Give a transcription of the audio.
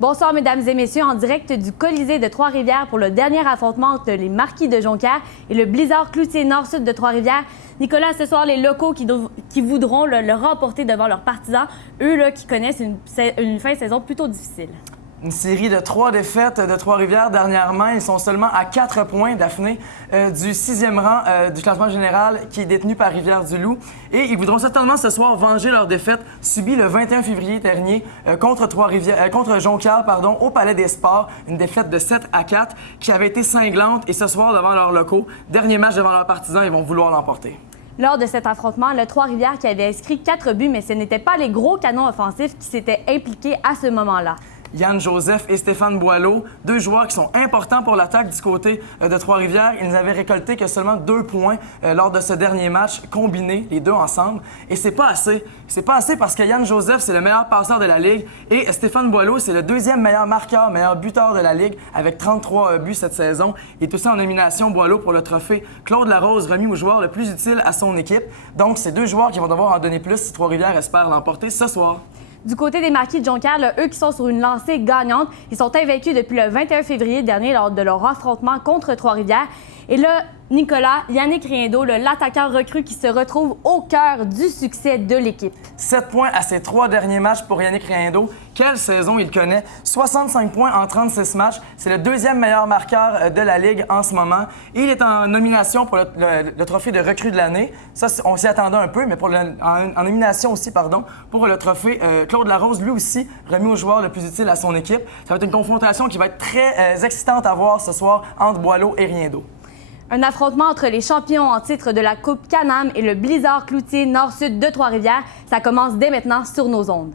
Bonsoir, mesdames et messieurs, en direct du Colisée de Trois-Rivières pour le dernier affrontement entre les Marquis de Jonquière et le Blizzard Cloutier Nord-Sud de Trois-Rivières. Nicolas, ce soir, les locaux qui voudront le remporter devant leurs partisans, eux là, qui connaissent une fin de saison plutôt difficile. Une série de 3 défaites de Trois-Rivières dernièrement. Ils sont seulement à 4 points, Daphné, du 6e rang du classement général qui est détenu par Rivière-du-Loup. Et ils voudront certainement ce soir venger leur défaite subie le 21 février dernier contre Jonquière au Palais des Sports. Une défaite de 7-4 qui avait été cinglante. Et ce soir, devant leurs locaux, dernier match devant leurs partisans, ils vont vouloir l'emporter. Lors de cet affrontement, le Trois-Rivières qui avait inscrit 4 buts, mais ce n'étaient pas les gros canons offensifs qui s'étaient impliqués à ce moment-là. Yann Joseph et Stéphane Boileau, 2 joueurs qui sont importants pour l'attaque du côté de Trois-Rivières. Ils n'avaient récolté que seulement 2 points lors de ce dernier match, combinés, les deux ensemble. Et c'est pas assez. C'est pas assez parce que Yann Joseph, c'est le meilleur passeur de la Ligue et Stéphane Boileau, c'est le 2e meilleur marqueur, meilleur buteur de la Ligue avec 33 buts cette saison. Il est aussi en nomination, Boileau, pour le trophée Claude Larose, remis au joueur le plus utile à son équipe. Donc, c'est 2 joueurs qui vont devoir en donner plus si Trois-Rivières espère l'emporter ce soir. Du côté des Marquis de Jonquière, là, eux qui sont sur une lancée gagnante, ils sont invaincus depuis le 21 février dernier lors de leur affrontement contre Trois-Rivières. Et là, Nicolas, Yannick Riendo, l'attaquant recru qui se retrouve au cœur du succès de l'équipe. 7 points à ses 3 derniers matchs pour Yannick Riendo. Quelle saison il connaît! 65 points en 36 matchs. C'est le 2e meilleur marqueur de la Ligue en ce moment. Et il est en nomination pour le trophée de recrue de l'année. Ça, on s'y attendait un peu, mais en nomination aussi, pour le trophée Claude Larose, lui aussi, remis au joueur le plus utile à son équipe. Ça va être une confrontation qui va être très excitante à voir ce soir entre Boileau et Riendo. Un affrontement entre les champions en titre de la Coupe Can-Am et le Blizzard Cloutier Nord-Sud de Trois-Rivières. Ça commence dès maintenant sur nos ondes.